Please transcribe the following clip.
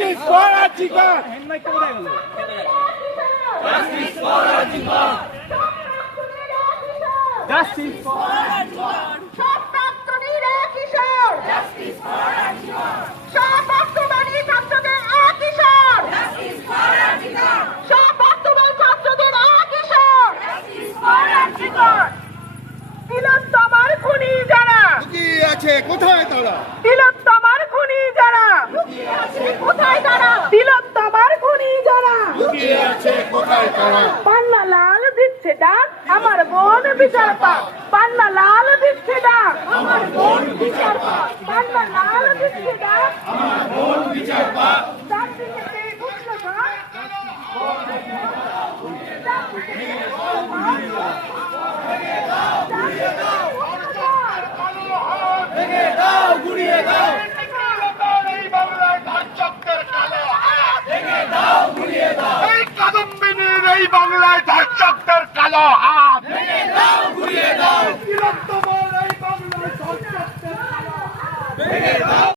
Justice for Arjikar! Justice for Arjikar! Justice for Arjikar! সব ছাত্রীরা কিশোর Justice for Arjikar! সব বর্তমানী ছাত্রদের কিশোর Justice for Arjikar! সব বর্তমান ছাত্রদের কিশোর Justice for Arjikar! তিলোত্তমার খুনি যারা লুকিয়ে আছে কোথায় তারা? তিলোত্তমার খুনি যারা কোথায় তারা তিলোত্তমার খুনি যারা লুকিয়ে আছে কোথায় তারা? পান্না লাল দিচ্ছে ডাক আমার বোন বিচার পাক পান্না লাল দিচ্ছে ডাক আমার বোন বিচার পাক পান্না লাল দিচ্ছে ডাক আমার বোন বিচার পাক। চারদিকে উঠলো ঝড় ভেঙে দাও, গুড়িয়ে দাও, এই বাংলায় ধান চক্রের কালো হাত ভেঙে দাও, গুড়িয়ে দাও। এই কাদম্বিনীর এই বাংলায় ধান চক্রের কালো হাত